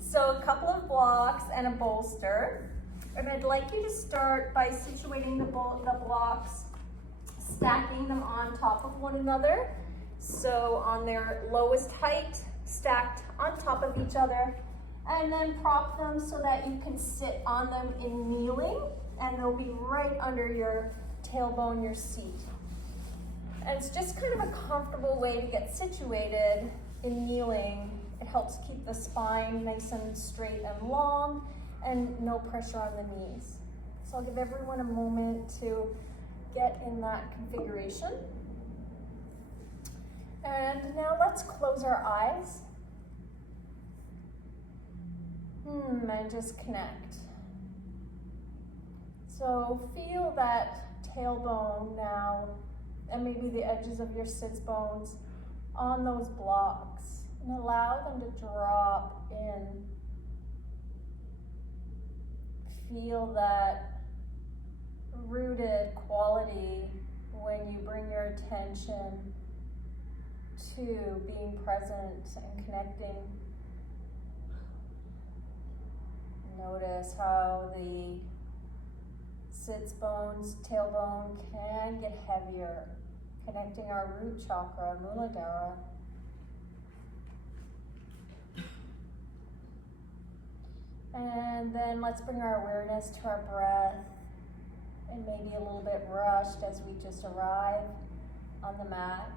So a couple of blocks and a bolster. And I'd like you to start by situating the blocks, stacking them on top of one another. So on their lowest height, stacked on top of each other. And then prop them so that you can sit on them in kneeling, and they'll be right under your tailbone, your seat. And it's just kind of a comfortable way to get situated in kneeling. It helps keep the spine nice and straight and long, and no pressure on the knees. So I'll give everyone a moment to get in that configuration. And now let's close our eyes. And just connect. So feel that tailbone now, and maybe the edges of your sits bones on those blocks, and allow them to drop in. Feel that rooted quality when you bring your attention to being present and connecting. Notice how the sits bones, tailbone can get heavier, connecting our root chakra, Muladhara. And then let's bring our awareness to our breath. It may be a little bit rushed as we just arrive on the mat.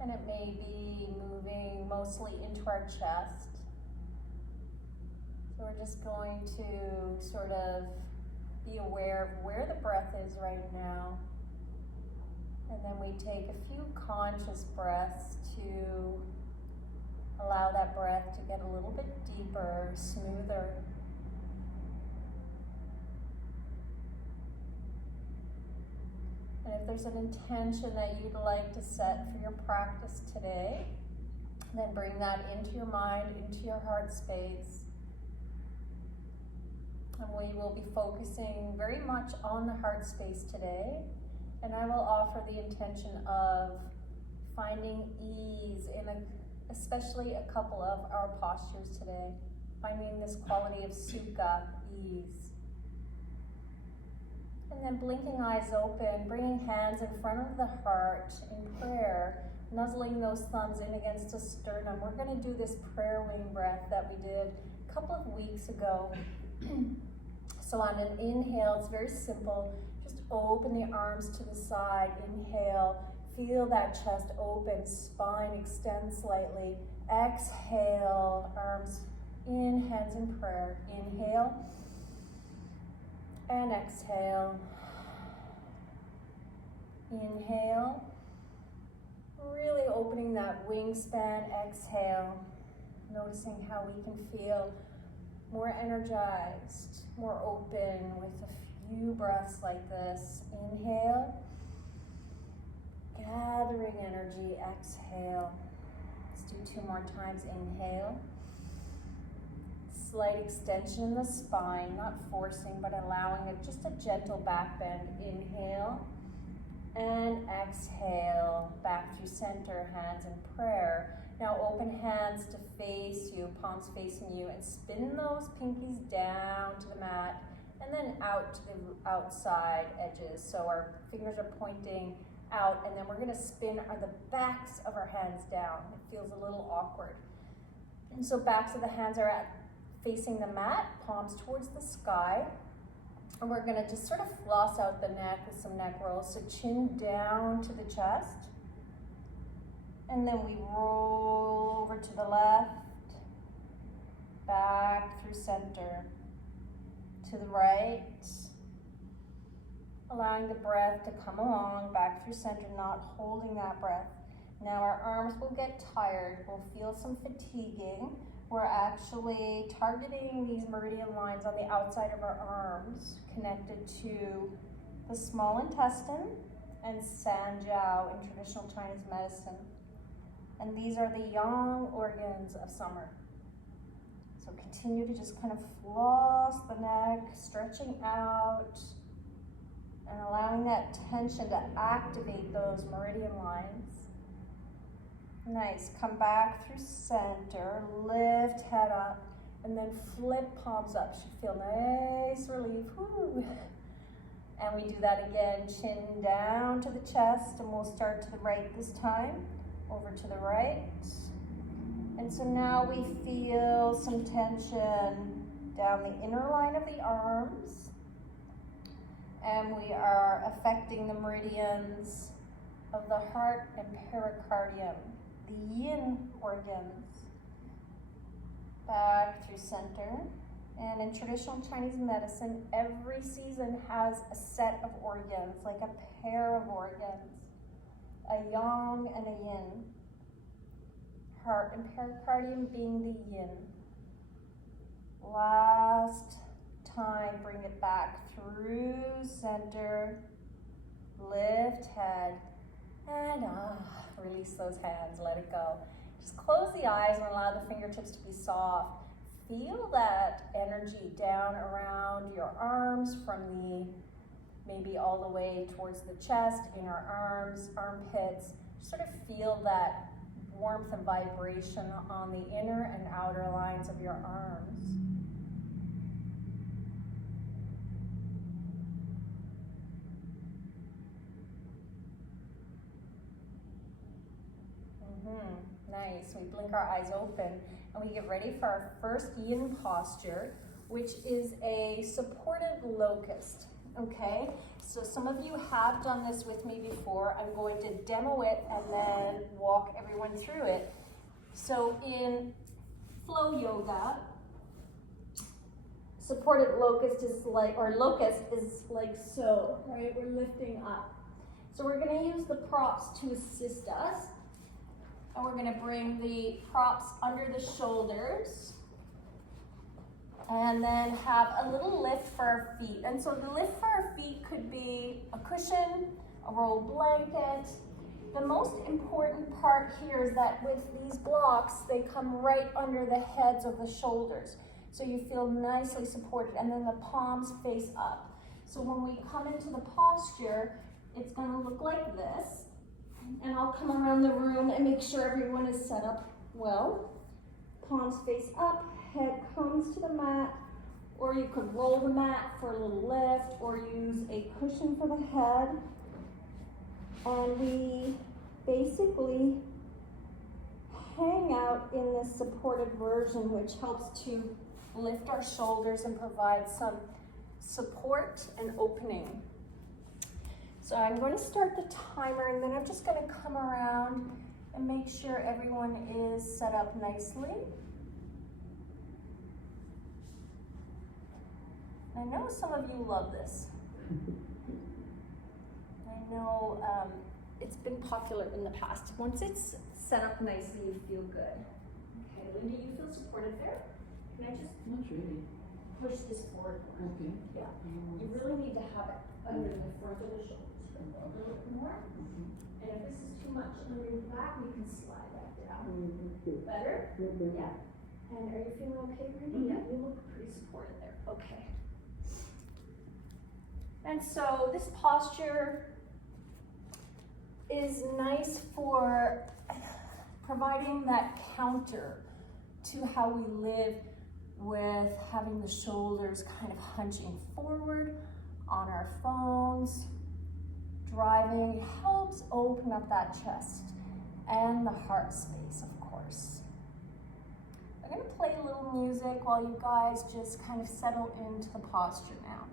And it may be moving mostly into our chest. So we're just going to sort of be aware of where the breath is right now. And then we take a few conscious breaths to allow that breath to get a little bit deeper, smoother. And if there's an intention that you'd like to set for your practice today, then bring that into your mind, into your heart space. And we will be focusing very much on the heart space today. And I will offer the intention of finding ease in especially a couple of our postures today. Finding this quality of sukha, ease. And then blinking eyes open, bringing hands in front of the heart in prayer, nuzzling those thumbs in against the sternum. We're going to do this prayer wing breath that we did a couple of weeks ago. So on an inhale, it's very simple. Just open the arms to the side. Inhale. Feel that chest open, spine extend slightly. Exhale, arms in, hands in prayer. Inhale and exhale. Inhale. Really opening that wingspan. Exhale. Noticing how we can feel more energized, more open with a few breaths like this. Inhale. Gathering energy. Exhale. Let's do 2 more times. Inhale. Slight extension in the spine, not forcing, but allowing just a gentle back bend. Inhale. And exhale. Back through center, hands in prayer. Now open hands to face you, palms facing you, and spin those pinkies down to the mat and then out to the outside edges. So our fingers are pointing out, and then we're going to spin the backs of our hands down. It feels a little awkward. And so backs of the hands are facing the mat, palms towards the sky. And we're going to just sort of floss out the neck with some neck rolls. So chin down to the chest. And then we roll over to the left, back through center, to the right, allowing the breath to come along, back through center, not holding that breath. Now our arms will get tired, we'll feel some fatiguing. We're actually targeting these meridian lines on the outside of our arms, connected to the small intestine and Sanjiao in traditional Chinese medicine. And these are the yang organs of summer. So continue to just kind of floss the neck, stretching out, and allowing that tension to activate those meridian lines. Nice. Come back through center. Lift head up. And then flip palms up. Should feel nice relief. Woo. And we do that again. Chin down to the chest. And we'll start to the right this time. Over to the right. And so now we feel some tension down the inner line of the arms. And we are affecting the meridians of the heart and pericardium, the yin organs. Back through center. And in traditional Chinese medicine, every season has a set of organs, like a pair of organs, a yang and a yin. Heart and pericardium being the yin. Last time, bring it back through center. Lift head. And release those hands, let it go. Just close the eyes and allow the fingertips to be soft. Feel that energy down around your arms from the, maybe all the way towards the chest, inner arms, armpits. Sort of feel that warmth and vibration on the inner and outer lines of your arms. Nice. We blink our eyes open and we get ready for our first yin posture, which is a supported locust. Okay, so some of you have done this with me before. I'm going to demo it and then walk everyone through it. So in flow yoga, supported locust is like, or locust is like so, right? We're lifting up. So we're going to use the props to assist us. And we're going to bring the props under the shoulders. And then have a little lift for our feet. And so the lift for our feet could be a cushion, a rolled blanket. The most important part here is that with these blocks, they come right under the heads of the shoulders. So you feel nicely supported, and then the palms face up. So when we come into the posture, it's going to look like this. And I'll come around the room and make sure everyone is set up well. Palms face up, head comes to the mat, or you could roll the mat for a little lift, or use a cushion for the head. And we basically hang out in this supported version, which helps to lift our shoulders and provide some support and opening. So I'm going to start the timer, and then I'm just going to come around and make sure everyone is set up nicely. I know some of you love this. I know it's been popular in the past. Once it's set up nicely, you feel good. Okay, Linda, you feel supported there? Can I just Not really. push this forward? Okay. Yeah. You really need to have it under the front of the shoulders. A little bit more. And if this is too much under your back, we can slide that down. Better? Yeah. And are you feeling okay, Dreena? Yeah, you look pretty supported there. Okay. And so this posture is nice for providing that counter to how we live with having the shoulders kind of hunching forward on our phones. Driving helps open up that chest and the heart space, of course. I'm going to play a little music while you guys just kind of settle into the posture now.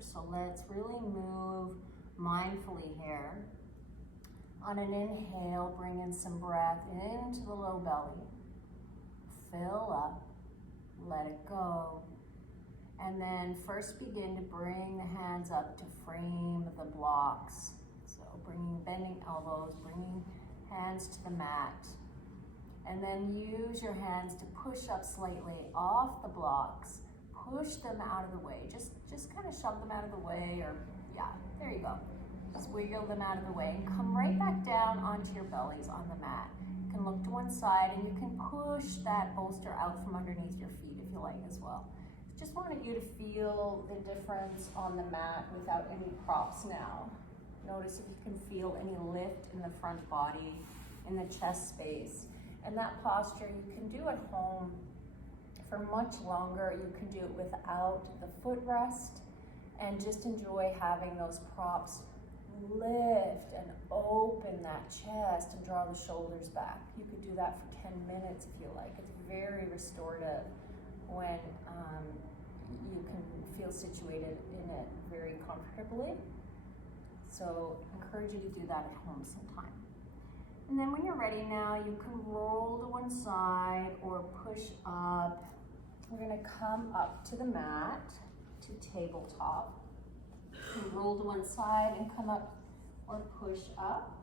So let's really move mindfully here. On an inhale, bring in some breath into the low belly. Fill up, let it go. And then first begin to bring the hands up to frame the blocks. So bending elbows, bringing hands to the mat. And then use your hands to push up slightly off the blocks. Push them out of the way. Just kind of shove them out of the way, or yeah, there you go. Just wiggle them out of the way and come right back down onto your bellies on the mat. You can look to one side and you can push that bolster out from underneath your feet if you like as well. Just wanted you to feel the difference on the mat without any props now. Notice if you can feel any lift in the front body, in the chest space. And that posture you can do at home for much longer. You can do it without the footrest and just enjoy having those props lift and open that chest and draw the shoulders back. You could do that for 10 minutes if you like. It's very restorative when you can feel situated in it very comfortably. So I encourage you to do that at home sometime. And then when you're ready now, you can roll to one side or push up. We're gonna come up to the mat, to tabletop. You can roll to one side and come up or push up.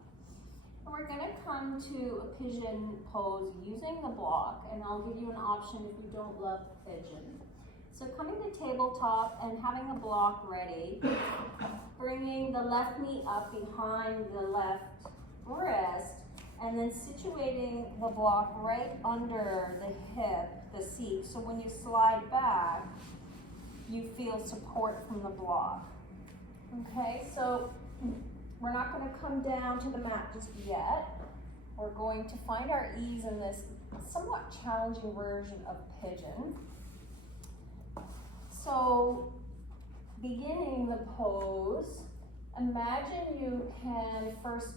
And we're gonna come to a pigeon pose using the block, and I'll give you an option if you don't love pigeon. So coming to tabletop and having the block ready, bringing the left knee up behind the left wrist, and then situating the block right under the hip, the seat. So when you slide back, you feel support from the block. Okay, so we're not going to come down to the mat just yet. We're going to find our ease in this somewhat challenging version of pigeon. So beginning the pose, imagine you can first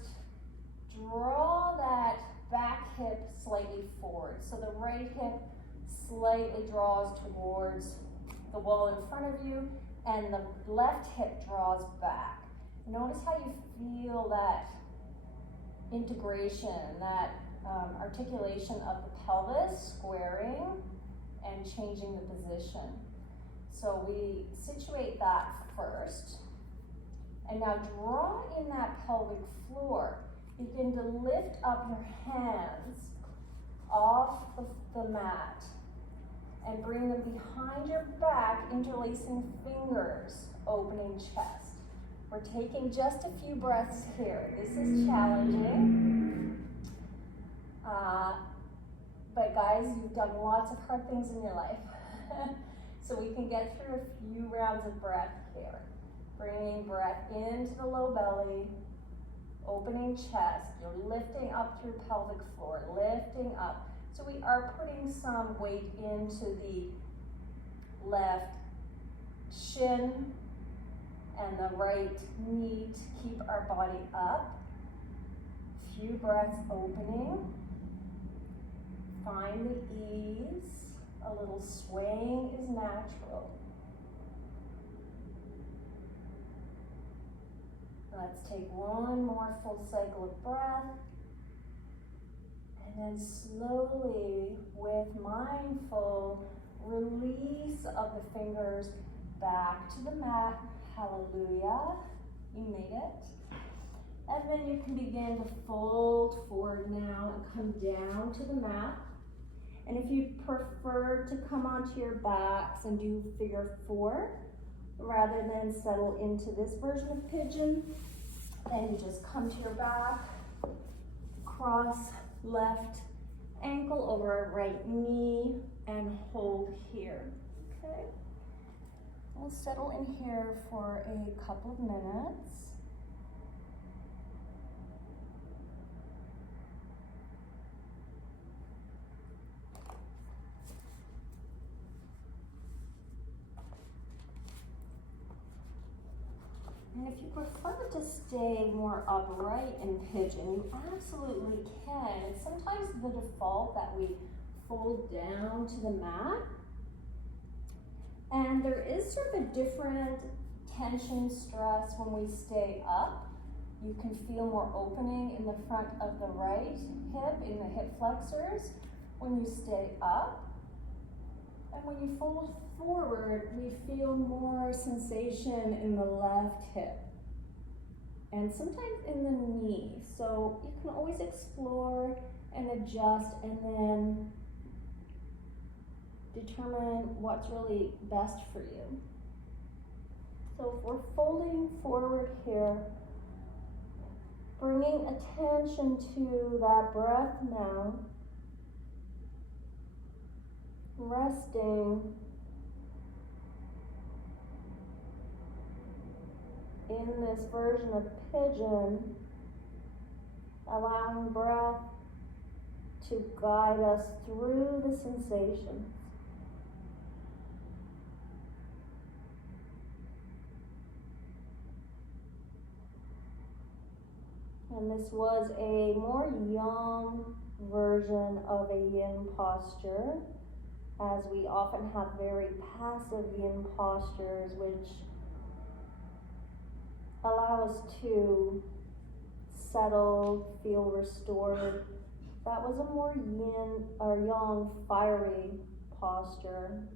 draw that back hip slightly forward. So the right hip slightly draws towards the wall in front of you, and the left hip draws back. Notice how you feel that integration, that articulation of the pelvis, squaring and changing the position. So we situate that first. And now draw in that pelvic floor. Begin to lift up your hands off the mat and bring them behind your back, interlacing fingers, opening chest. We're taking just a few breaths here. This is challenging. But guys, you've done lots of hard things in your life. So we can get through a few rounds of breath here. Bringing breath into the low belly, opening chest. You're lifting up through pelvic floor, lifting up. So we are putting some weight into the left shin and the right knee to keep our body up. Few breaths opening. Find the ease. A little swaying is natural. Let's take one more full cycle of breath. And then slowly, with mindful release of the fingers back to the mat. Hallelujah. You made it. And then you can begin to fold forward now and come down to the mat. And if you prefer to come onto your backs and do figure four, rather than settle into this version of pigeon, then you just come to your back, cross left ankle over right knee, and hold here, okay? We'll settle in here for a couple of minutes. And if you prefer to stay more upright in pigeon, you absolutely can. It's sometimes the default that we fold down to the mat. And there is sort of a different tension, stress when we stay up. You can feel more opening in the front of the right hip, in the hip flexors, when you stay up. And when you fold forward, we feel more sensation in the left hip. And sometimes in the knee. So you can always explore and adjust and then determine what's really best for you. So if we're folding forward here, bringing attention to that breath now, resting in this version of pigeon, allowing breath to guide us through the sensations. And this was a more young version of a yin posture, as we often have very passive yin postures which allow us to settle, feel restored. That was a more yin or yang, fiery posture.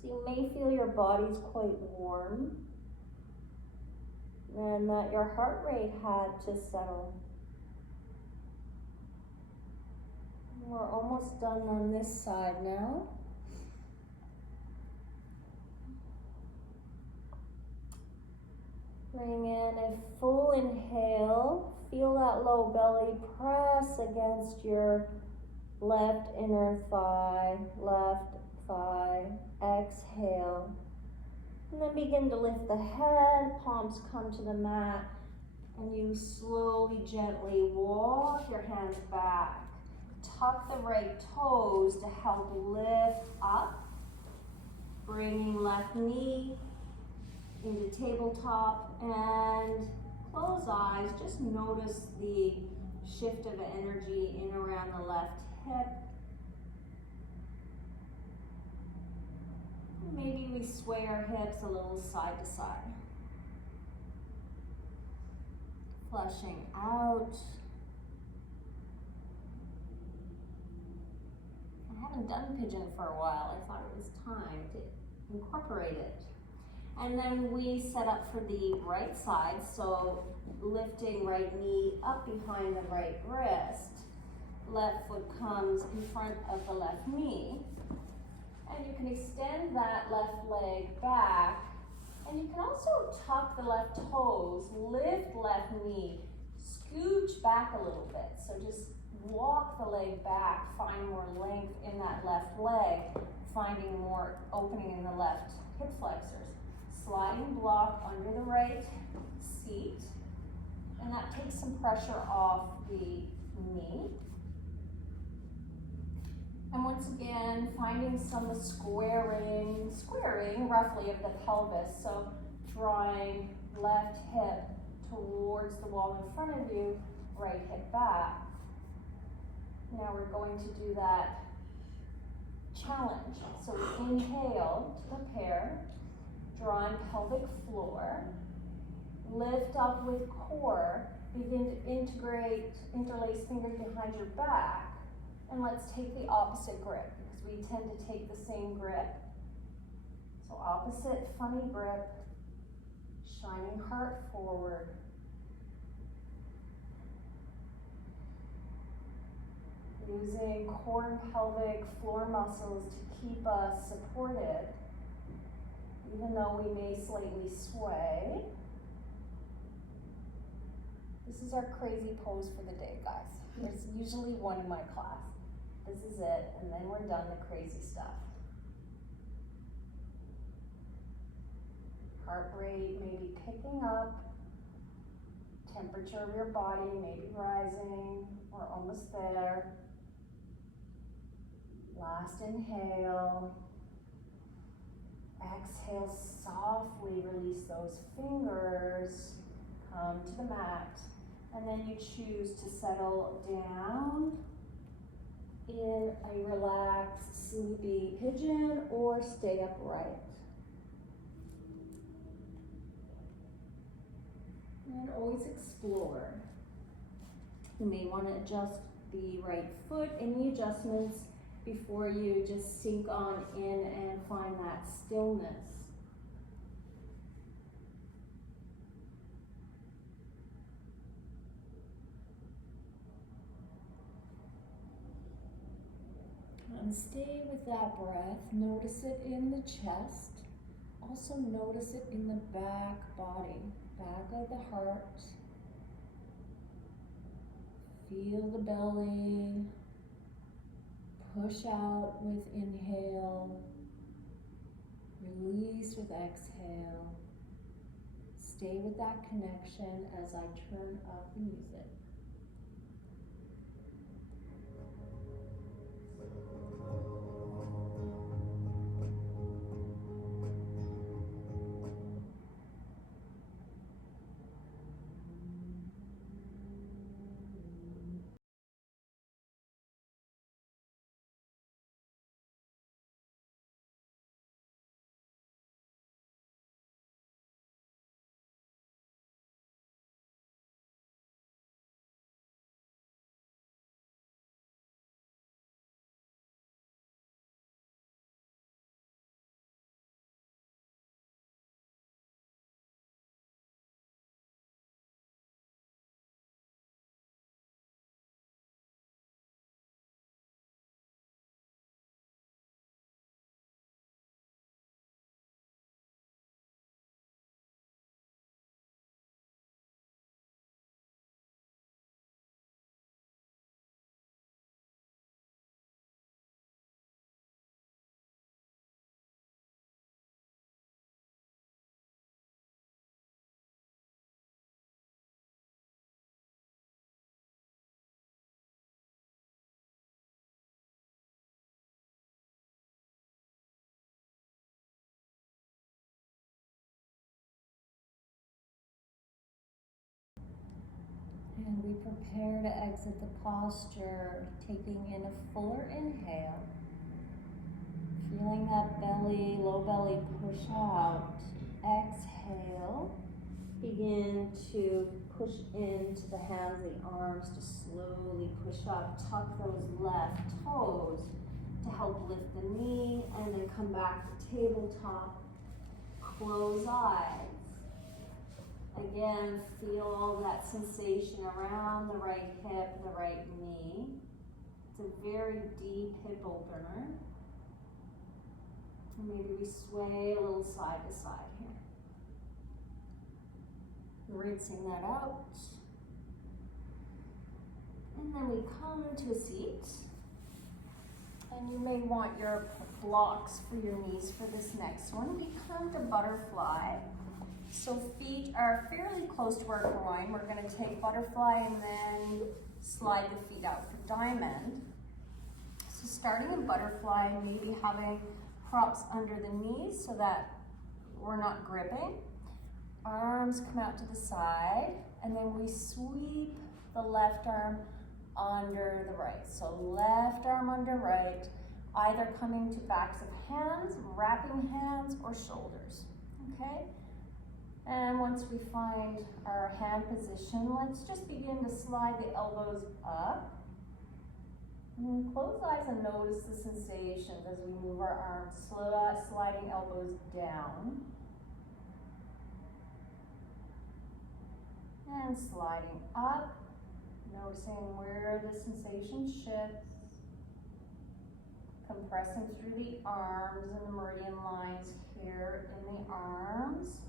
So you may feel your body's quite warm and that your heart rate had to settle. We're almost done on this side now. Bring in a full inhale. Feel that low belly press against your left inner thigh, left thigh. Exhale. And then begin to lift the head, palms come to the mat, and you slowly, gently walk your hands back. Tuck the right toes to help lift up. Bringing left knee into tabletop and close eyes. Just notice the shift of energy in around the left hip. Maybe we sway our hips a little side to side. Flushing out. I haven't done pigeon for a while. I thought it was time to incorporate it. And then we set up for the right side. So lifting right knee up behind the right wrist. Left foot comes in front of the left knee. And you can extend that left leg back. And you can also tuck the left toes, lift left knee, scooch back a little bit. So just walk the leg back, find more length in that left leg, finding more opening in the left hip flexors. Sliding block under the right seat. And that takes some pressure off the knee. And once again, finding some squaring roughly of the pelvis. So drawing left hip towards the wall in front of you, right hip back. Now we're going to do that challenge. So inhale to prepare, drawing pelvic floor. Lift up with core. Begin to interlace fingers behind your back. And let's take the opposite grip, because we tend to take the same grip. So opposite funny grip, shining heart forward. Using core and pelvic floor muscles to keep us supported, even though we may slightly sway. This is our crazy pose for the day, guys. There's usually one in my class. This is it, and then we're done the crazy stuff. Heart rate may be picking up. Temperature of your body may be rising. We're almost there. Last inhale. Exhale, softly release those fingers. Come to the mat. And then you choose to settle down in a relaxed, sleepy pigeon or stay upright. And always explore. You may want to adjust the right foot. Any adjustments before you just sink on in and find that stillness. And stay with that breath. Notice it in the chest. Also notice it in the back body, back of the heart. Feel the belly. Push out with inhale. Release with exhale. Stay with that connection as I turn up the music. And we prepare to exit the posture, taking in a fuller inhale. Feeling that belly, low belly push out. Exhale. Begin to push into the hands, the arms to slowly push up. Tuck those left toes to help lift the knee, and then come back to tabletop. Close eyes. Again, feel all that sensation around the right hip, the right knee. It's a very deep hip opener. And maybe we sway a little side to side here. Rinsing that out. And then we come to a seat. And you may want your blocks for your knees for this next one. We come to butterfly. So feet are fairly close to our groin. We're going to take butterfly and then slide the feet out for diamond. So starting in butterfly, maybe having props under the knees so that we're not gripping. Arms come out to the side, and then we sweep the left arm under the right. So left arm under right, either coming to backs of hands, wrapping hands, or shoulders, okay? And once we find our hand position, let's just begin to slide the elbows up. And close eyes and notice the sensations as we move our arms, sliding elbows down. And sliding up, noticing where the sensation shifts. Compressing through the arms and the meridian lines here in the arms.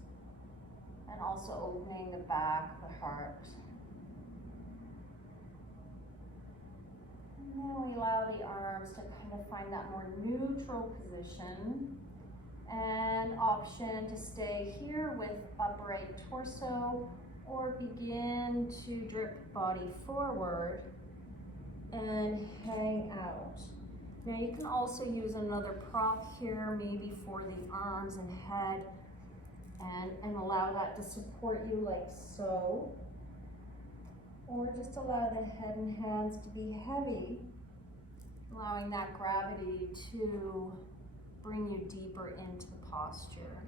And also opening the back of the heart. And then we allow the arms to kind of find that more neutral position. And option to stay here with upright torso, or begin to drip body forward and hang out. Now you can also use another prop here, maybe for the arms and head, and allow that to support you like so. Or just allow the head and hands to be heavy, allowing that gravity to bring you deeper into the posture.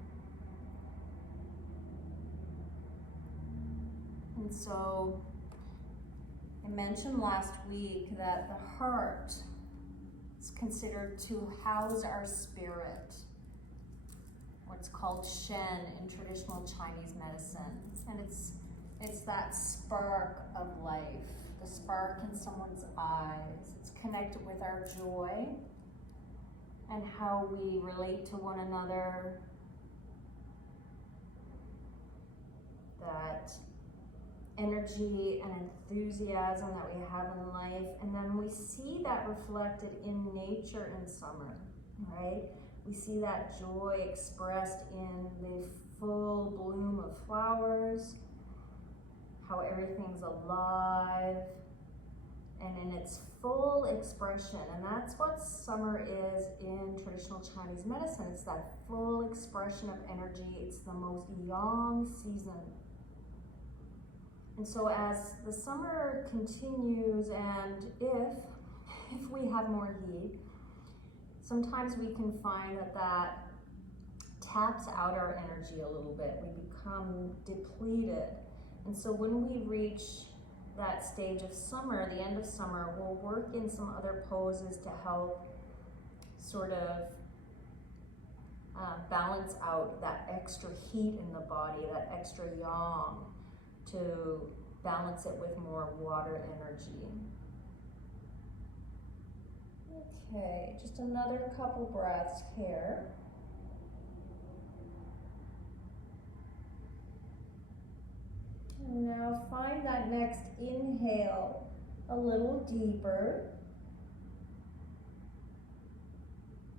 And so I mentioned last week that the heart is considered to house our spirit, what's called Shen in traditional Chinese medicine. And it's that spark of life, the spark in someone's eyes. It's connected with our joy and how we relate to one another. That energy and enthusiasm that we have in life, and then we see that reflected in nature in summer, right? We see that joy expressed in the full bloom of flowers, how everything's alive and in its full expression. And that's what summer is in traditional Chinese medicine. It's that full expression of energy. It's the most yang season. And so as the summer continues, and if we have more heat, sometimes we can find that taps out our energy a little bit. We become depleted. And so when we reach that stage of summer, the end of summer, we'll work in some other poses to help sort of balance out that extra heat in the body, that extra yang, to balance it with more water energy. Okay, just another couple breaths here. And now find that next inhale a little deeper.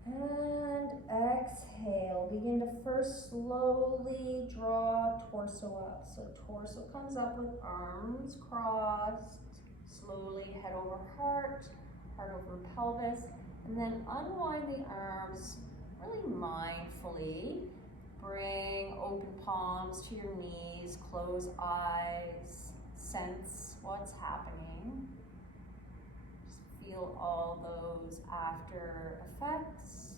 And exhale. Begin to first slowly draw torso up. So torso comes up with arms crossed. Slowly head over heart, heart over pelvis. And then unwind the arms really mindfully. Bring open palms to your knees, close eyes, sense what's happening. Just feel all those after effects.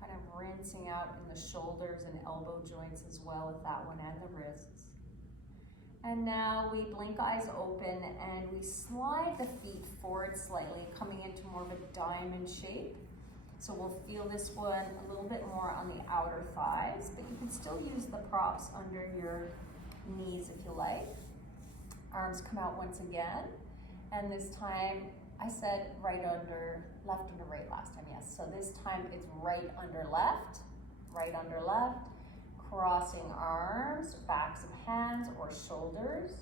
Kind of rinsing out in the shoulders and elbow joints as well with that one, and the wrists. And now we blink eyes open and we slide the feet forward slightly, coming into more of a diamond shape. So we'll feel this one a little bit more on the outer thighs, but you can still use the props under your knees if you like. Arms come out once again. And this time, I said right under, left under right last time, yes. So this time it's right under left, crossing arms, backs of hands or shoulders.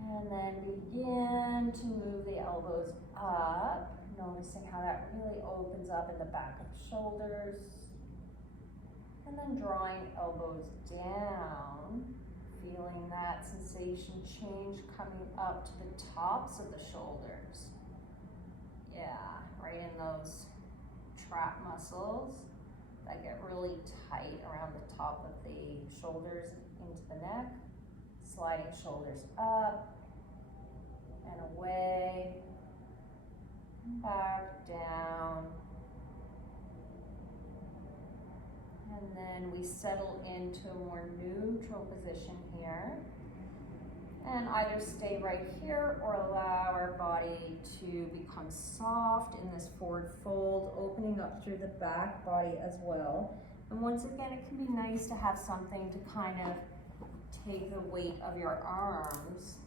And then begin to move the elbows up. Noticing how that really opens up in the back of the shoulders. And then drawing elbows down, feeling that sensation change coming up to the tops of the shoulders. Yeah, right in those trap muscles that get really tight around the top of the shoulders into the neck. Sliding shoulders up and away. Back down, and then we settle into a more neutral position here, and either stay right here or allow our body to become soft in this forward fold, opening up through the back body as well. And once again, it can be nice to have something to kind of take the weight of your arms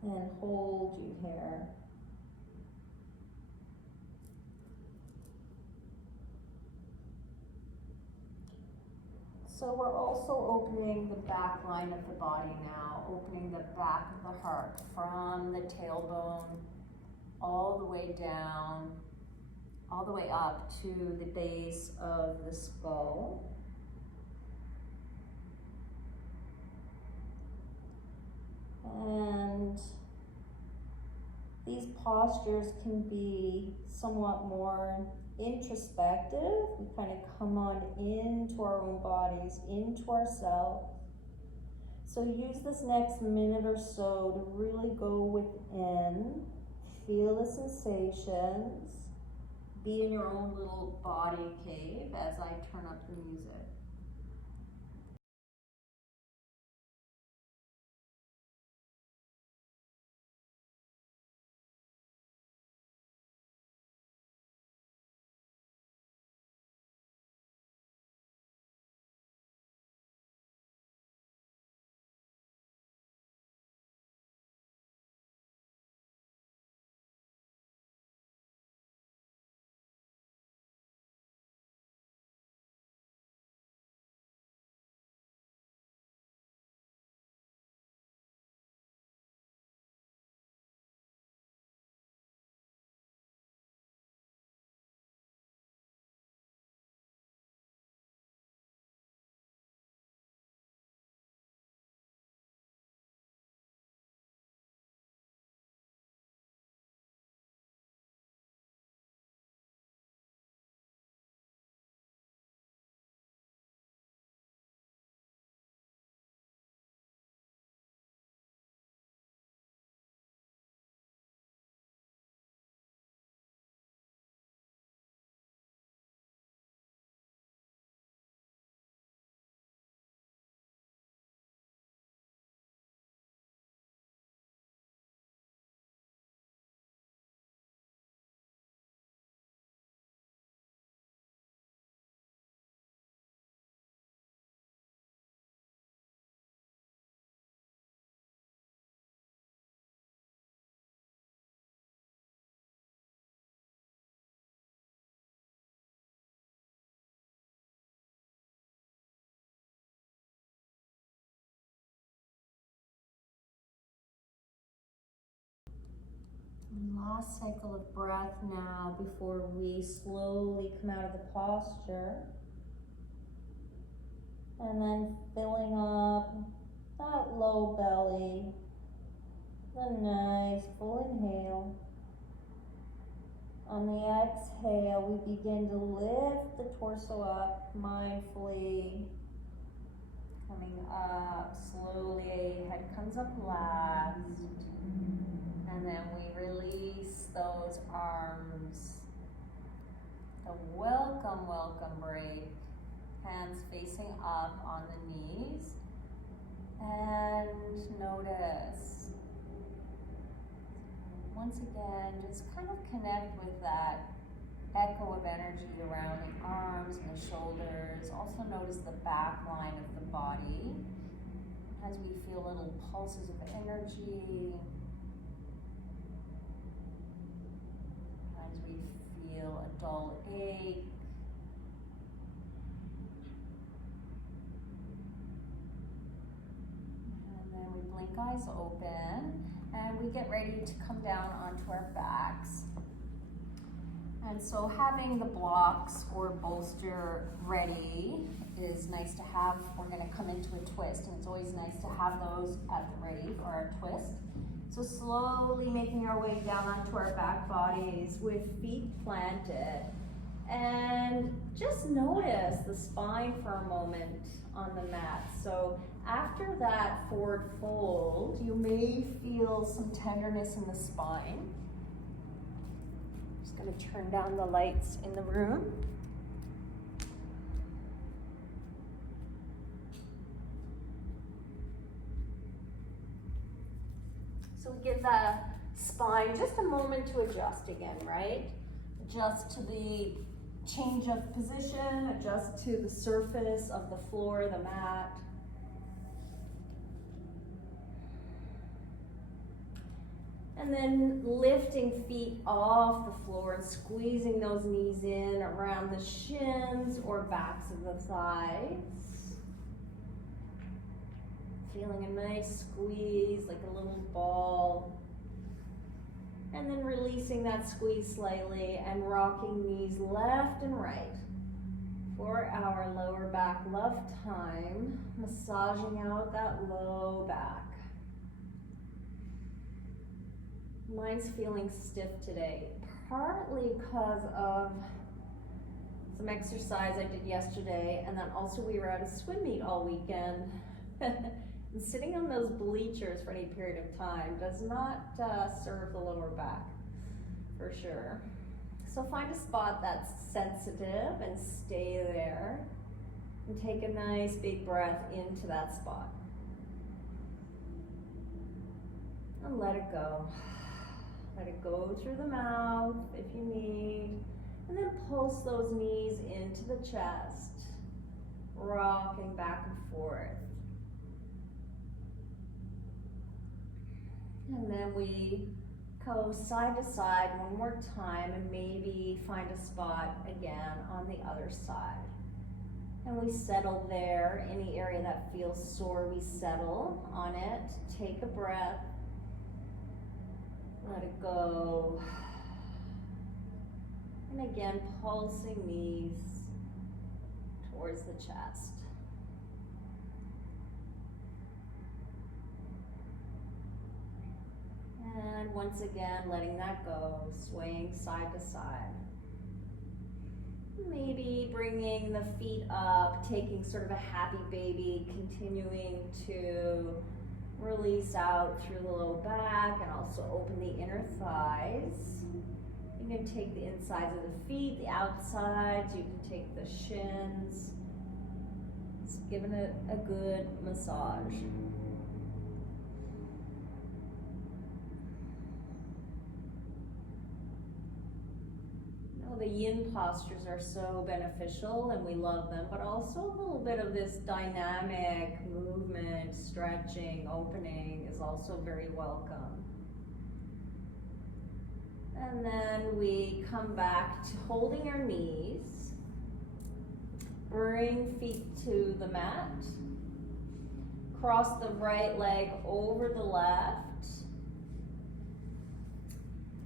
and hold you here. So we're also opening the back line of the body now, opening the back of the heart from the tailbone all the way down, all the way up to the base of the skull. And these postures can be somewhat more introspective. We kind of come on into our own bodies, into ourselves. So use this next minute or so to really go within, feel the sensations, Be in your own little body cave as I turn up the music. Last cycle of breath now before we slowly come out of the posture. And then filling up that low belly. A nice full inhale. On the exhale, we begin to lift the torso up mindfully. Coming up slowly, head comes up last. And then we release those arms. The welcome break. Hands facing up on the knees. And notice. Once again, just kind of connect with that echo of energy around the arms and the shoulders. Also notice the back line of the body as we feel little pulses of energy. As we feel a dull ache. And then we blink eyes open. And we get ready to come down onto our backs. And so having the blocks or bolster ready is nice to have. We're going to come into a twist, and it's always nice to have those at the ready for our twist. So slowly making our way down onto our back bodies with feet planted. And just notice the spine for a moment on the mat. So after that forward fold, you may feel some tenderness in the spine. Just going to turn down the lights in the room. So we give the spine just a moment to adjust again, right? Adjust to the change of position, adjust to the surface of the floor, the mat. And then lifting feet off the floor and squeezing those knees in around the shins or backs of the thighs. Feeling a nice squeeze, like a little ball. And then releasing that squeeze slightly and rocking knees left and right for our lower back love time, massaging out that low back. Mine's feeling stiff today, partly because of some exercise I did yesterday, and then also we were at a swim meet all weekend. And sitting on those bleachers for any period of time does not serve the lower back, for sure. So find a spot that's sensitive and stay there. And take a nice big breath into that spot. And let it go. Let it go through the mouth if you need. And then pulse those knees into the chest, rocking back and forth. And then we go side to side one more time and maybe find a spot again on the other side. And we settle there. Any area that feels sore, we settle on it. Take a breath. Let it go. And again, pulsing knees towards the chest. And once again, letting that go, swaying side to side. Maybe bringing the feet up, taking sort of a happy baby, continuing to release out through the low back and also open the inner thighs. You can take the insides of the feet, the outsides, you can take the shins. Just giving it a good massage. The yin postures are so beneficial and we love them, but also a little bit of this dynamic movement, stretching, opening is also very welcome. And then we come back to holding our knees, bring feet to the mat, cross the right leg over the left,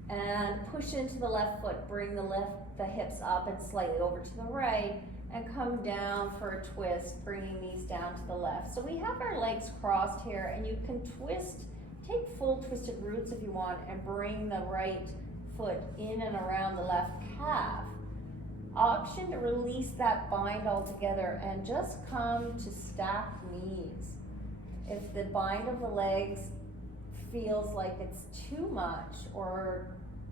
and push into the left foot, bring the hips up and slightly over to the right, and come down for a twist, bringing knees down to the left. So we have our legs crossed here, and you can twist, take full twisted roots if you want, and bring the right foot in and around the left calf. Option to release that bind altogether and just come to stacked knees. If the bind of the legs feels like it's too much or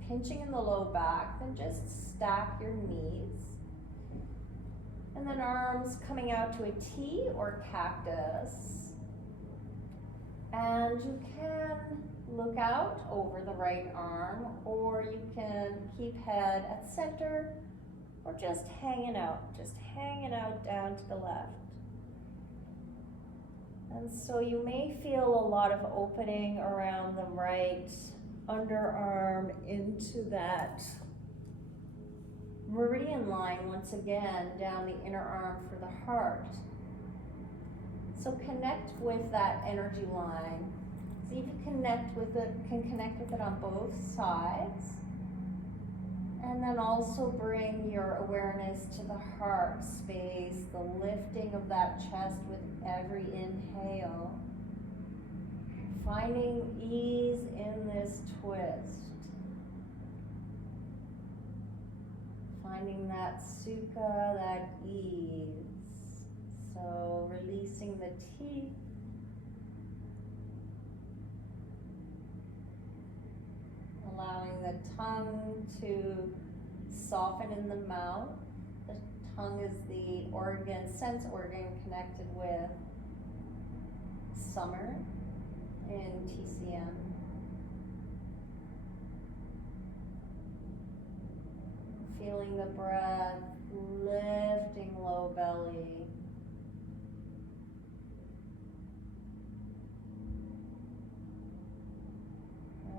pinching in the low back, then just stack your knees. And then arms coming out to a T or cactus. And you can look out over the right arm, or you can keep head at center, or just hanging out down to the left. And so you may feel a lot of opening around the right underarm into that meridian line once again down the inner arm for the heart. So connect with that energy line. See if you can connect with it on both sides. And then also bring your awareness to the heart space, the lifting of that chest with every inhale. Finding ease in this twist. Finding that sukha, that ease. So releasing the teeth. Allowing the tongue to soften in the mouth. The tongue is the sense organ connected with summer in TCM. Feeling the breath, lifting low belly.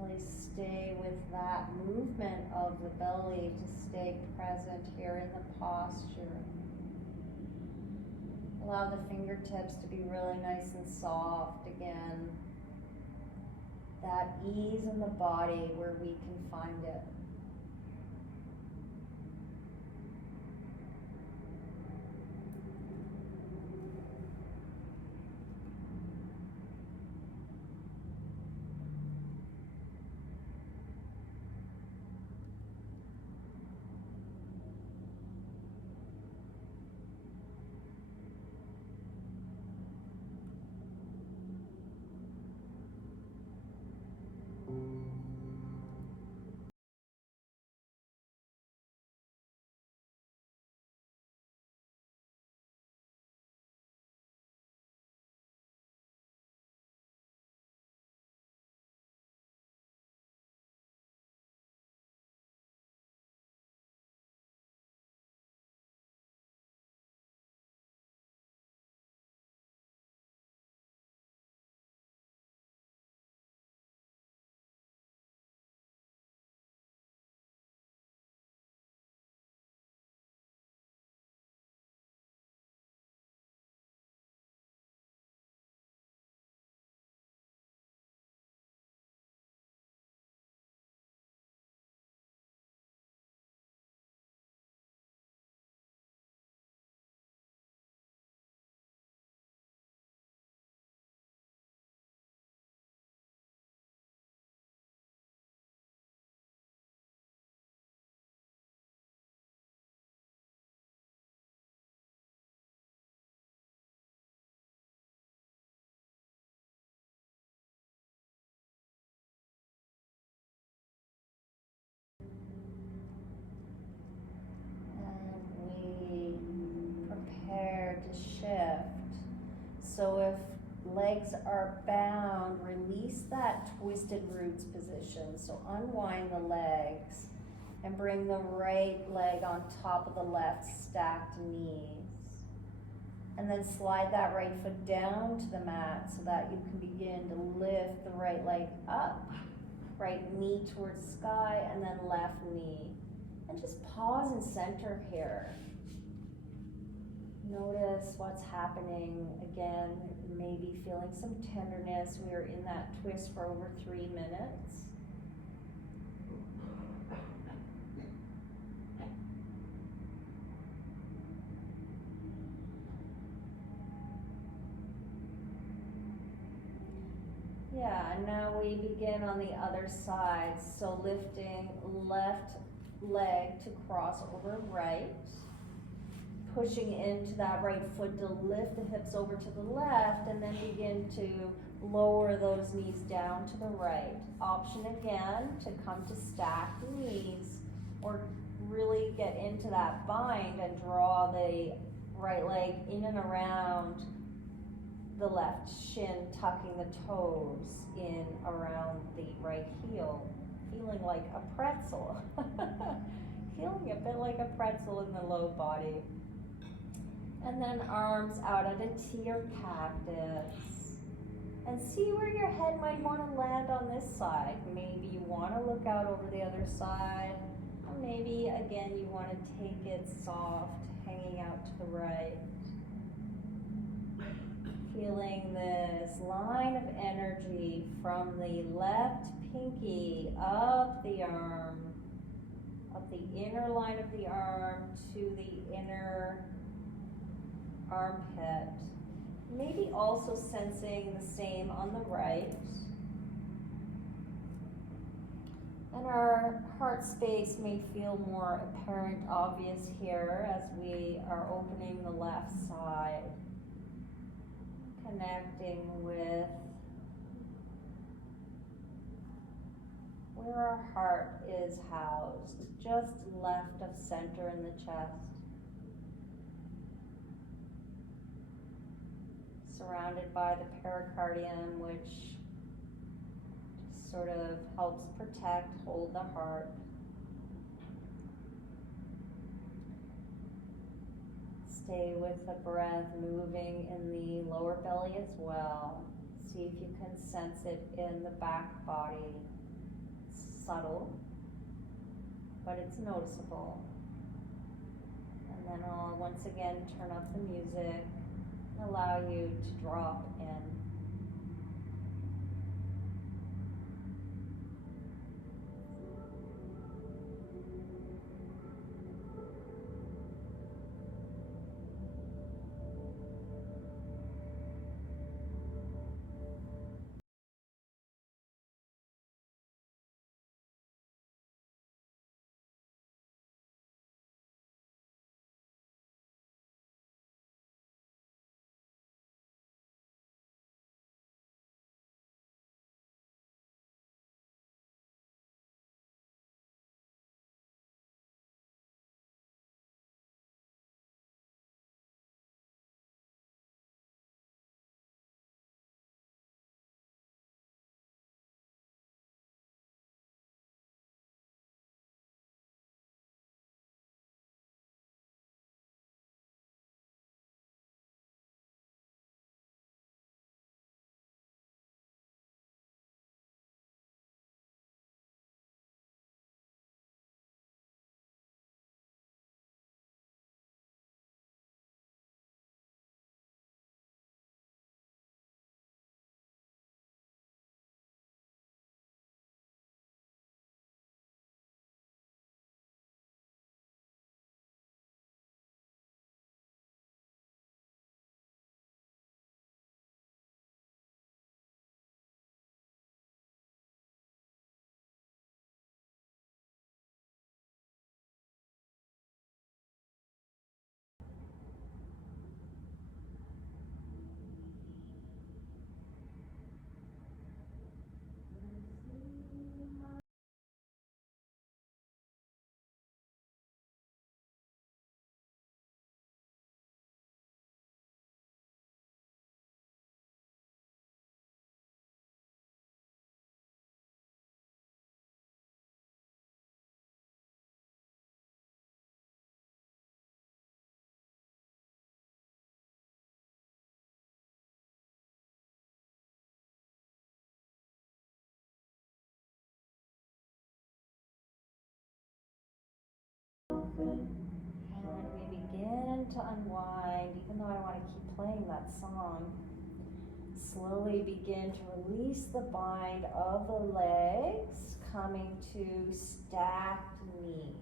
Really stay with that movement of the belly to stay present here in the posture. Allow the fingertips to be really nice and soft again. That ease in the body where we can find it. So if legs are bound, release that twisted roots position. So unwind the legs and bring the right leg on top of the left stacked knees. And then slide that right foot down to the mat so that you can begin to lift the right leg up, right knee towards the sky, and then left knee. And just pause and center here. Notice what's happening. Again, maybe feeling some tenderness. We are in that twist for over 3 minutes. Yeah, and now we begin on the other side. So lifting left leg to cross over right. Pushing into that right foot to lift the hips over to the left, and then begin to lower those knees down to the right. Option again to come to stacked knees, or really get into that bind and draw the right leg in and around the left shin, tucking the toes in around the right heel, feeling like a pretzel. Feeling a bit like a pretzel in the low body. And then arms out at a T or cactus. And see where your head might want to land on this side. Maybe you want to look out over the other side. Or maybe, again, you want to take it soft, hanging out to the right. Feeling this line of energy from the left pinky up the arm, up the inner line of the arm to the inner armpit. Maybe also sensing the same on the right. And our heart space may feel more apparent, obvious here as we are opening the left side. Connecting with where our heart is housed, just left of center in the chest. Surrounded by the pericardium, which sort of helps protect, hold the heart. Stay with the breath moving in the lower belly as well. See if you can sense it in the back body. It's subtle, but it's noticeable. And then I'll once again turn up the music and allow you to drop in. to unwind, even though I want to keep playing that song. Slowly begin to release the bind of the legs, coming to stacked knees.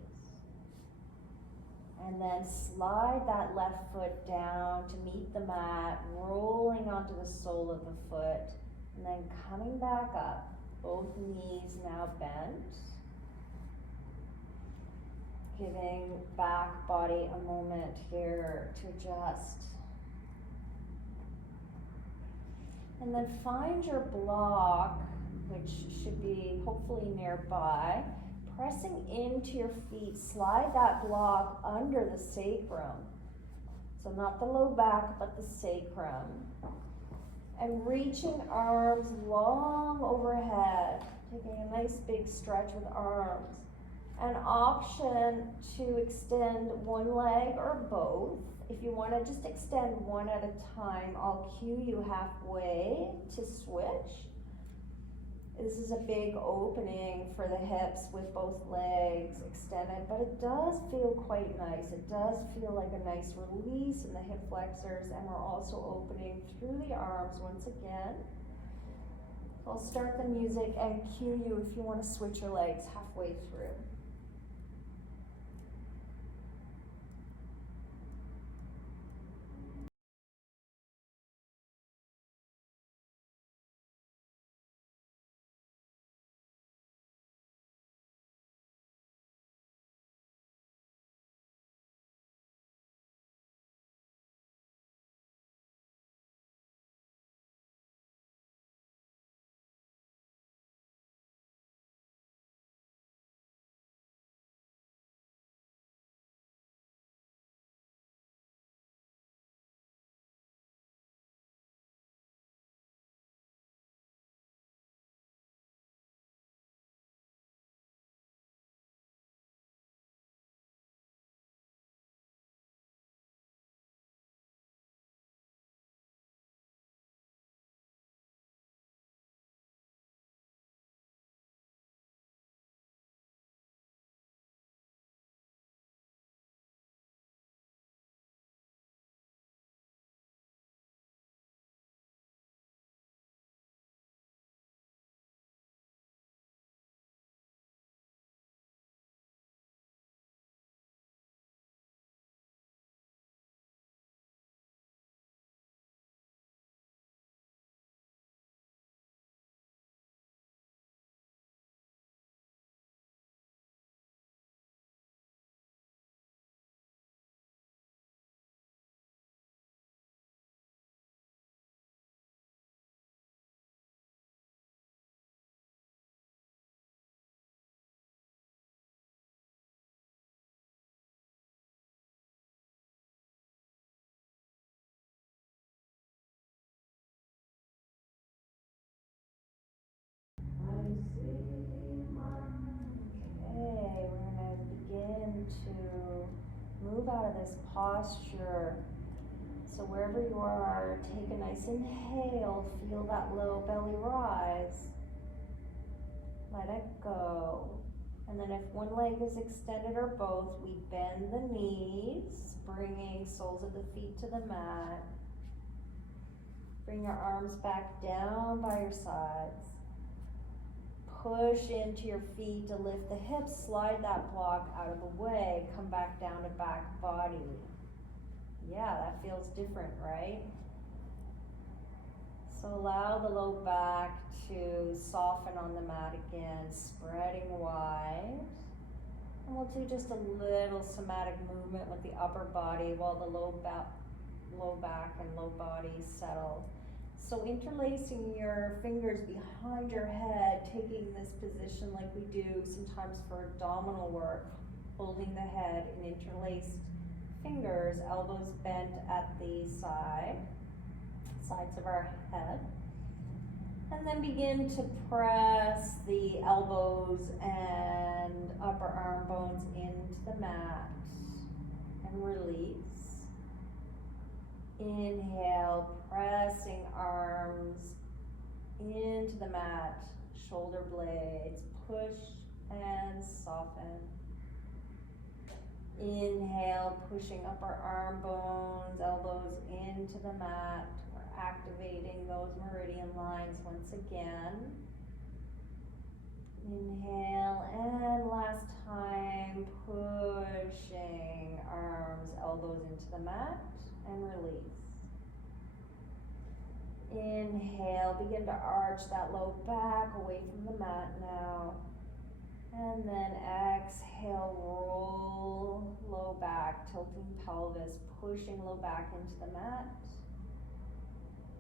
And then slide that left foot down to meet the mat, rolling onto the sole of the foot, and then coming back up. Both knees now bent. Giving back body a moment here to adjust. And then find your block, which should be hopefully nearby. Pressing into your feet, slide that block under the sacrum. So not the low back, but the sacrum. And reaching arms long overhead, taking a nice big stretch with arms. An option to extend one leg or both. If you want to just extend one at a time, I'll cue you halfway to switch. This is a big opening for the hips with both legs extended, but it does feel quite nice. It does feel like a nice release in the hip flexors, and we're also opening through the arms once again. I'll start the music and cue you if you want to switch your legs halfway through. To move out of this posture. So wherever you are, take a nice inhale, feel that low belly rise. Let it go. And then if one leg is extended or both, we bend the knees, bringing soles of the feet to the mat. Bring your arms back down by your sides. Push into your feet to lift the hips, slide that block out of the way, come back down to back body. Yeah, that feels different, right? So allow the low back to soften on the mat again, spreading wide. And we'll do just a little somatic movement with the upper body while the low back and low body settle. So interlacing your fingers behind your head, taking this position like we do sometimes for abdominal work, holding the head in interlaced fingers, elbows bent at the sides of our head. And then begin to press the elbows and upper arm bones into the mat and release. Inhale, pressing arms into the mat, shoulder blades, push and soften. Inhale, pushing up our arm bones, elbows into the mat. We're activating those meridian lines once again. Inhale, and last time, pushing arms, elbows into the mat, and release. Inhale, begin to arch that low back away from the mat now. And then exhale, roll low back, tilting pelvis, pushing low back into the mat.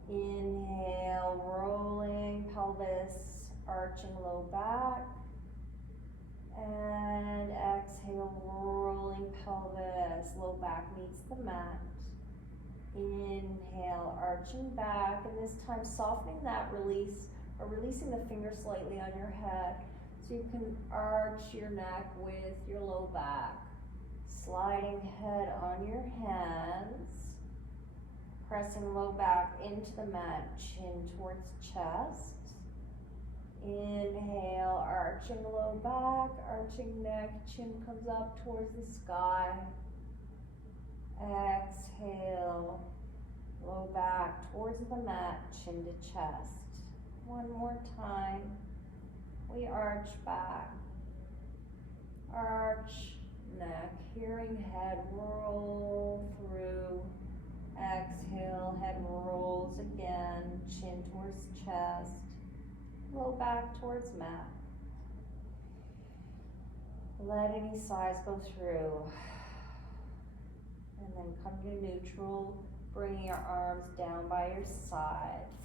Inhale, rolling pelvis, arching low back. And exhale, rolling pelvis, low back meets the mat. Inhale, arching back, and this time softening that release, or releasing the fingers slightly on your head. So you can arch your neck with your low back. Sliding head on your hands. Pressing low back into the mat, chin towards chest. Inhale, arching low back, arching neck, chin comes up towards the sky. Exhale, low back towards the mat, chin to chest. One more time. We arch back, arch neck, hearing head roll through. Exhale, head rolls again, chin towards chest, low back towards mat. Let any sighs go through. And then come to neutral, bringing your arms down by your sides.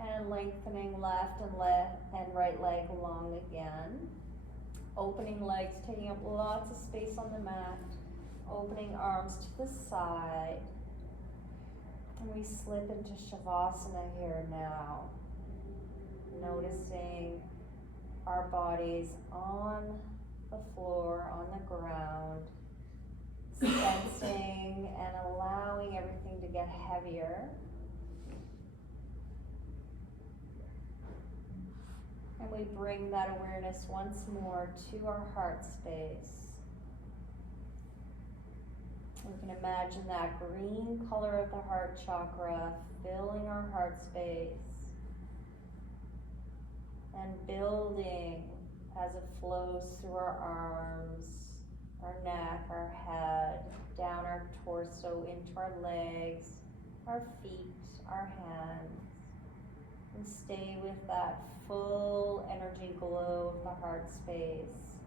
And lengthening left and right leg long again. Opening legs, taking up lots of space on the mat. Opening arms to the side. And we slip into Shavasana here now. Noticing our bodies on the floor, on the ground. Sensing and allowing everything to get heavier. And we bring that awareness once more to our heart space. We can imagine that green color of the heart chakra filling our heart space and building as it flows through our arms, our neck, our head, down our torso, into our legs, our feet, our hands. And stay with that full energy glow of the heart space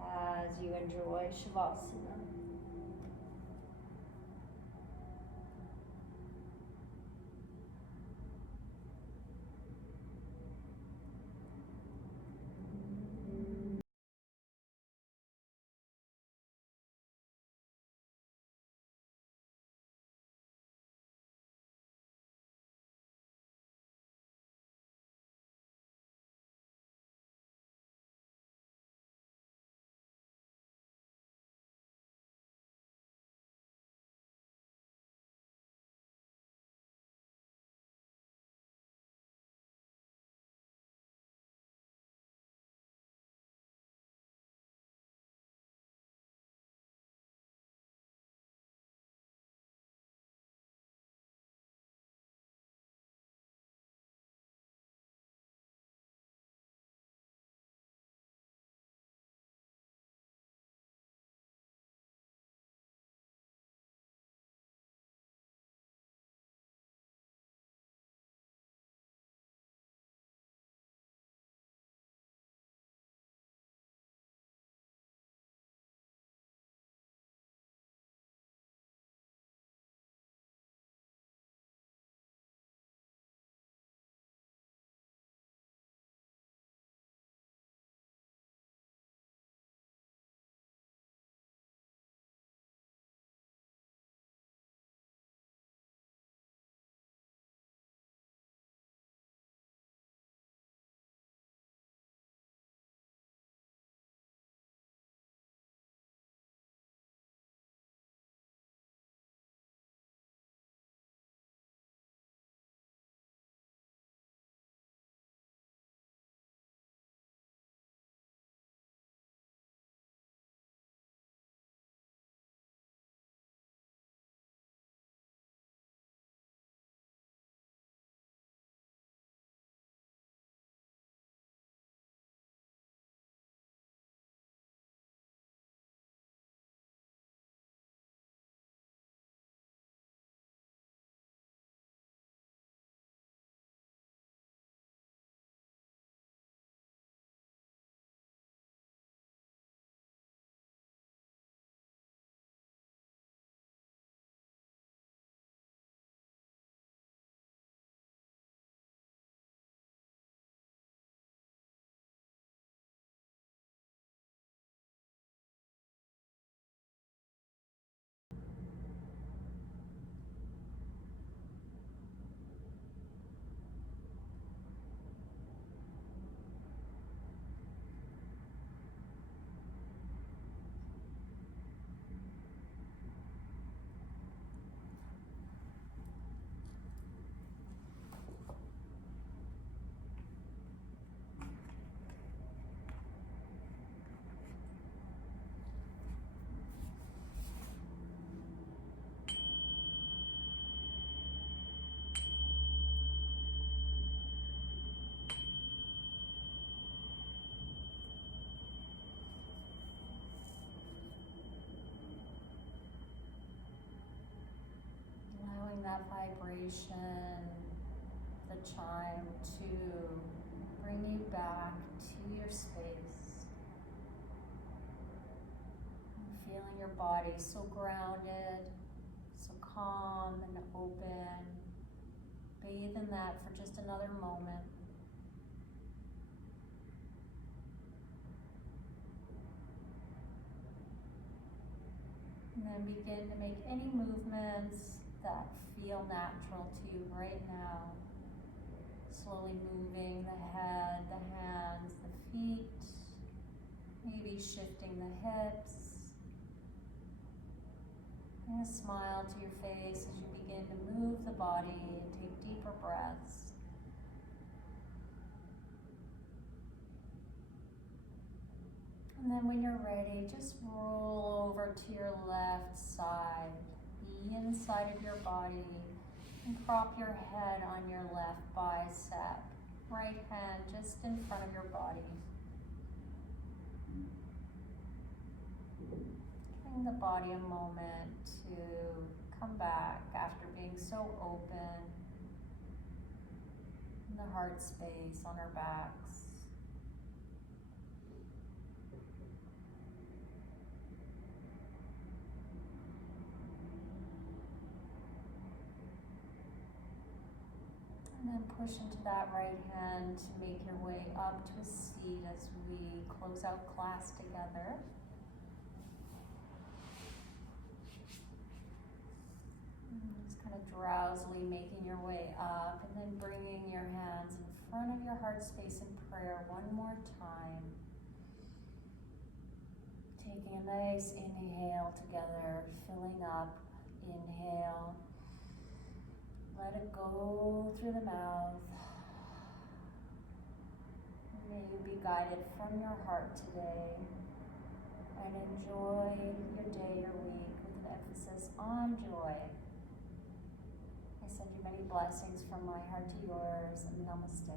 as you enjoy Shavasana. that vibration, the chime, to bring you back to your space. And feeling your body so grounded, so calm and open. Bathe in that for just another moment. And then begin to make any movements that feel natural to you right now. Slowly moving the head, the hands, the feet, maybe shifting the hips. And a smile to your face as you begin to move the body and take deeper breaths. And then when you're ready, just roll over to your left side, the inside of your body, and prop your head on your left bicep. Right hand just in front of your body. Giving the body a moment to come back after being so open in the heart space on our backs. And then push into that right hand to make your way up to a seat as we close out class together. Just kind of drowsily making your way up and then bringing your hands in front of your heart space in prayer one more time. Taking a nice inhale together, filling up, inhale. Let it go through the mouth. May you be guided from your heart today and enjoy your day, your week with an emphasis on joy. I send you many blessings from my heart to yours, and namaste.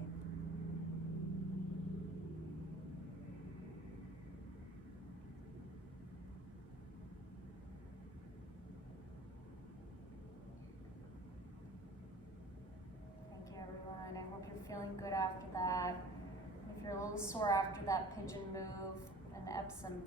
Everyone, I hope you're feeling good after that. If you're a little sore after that pigeon move and Epsom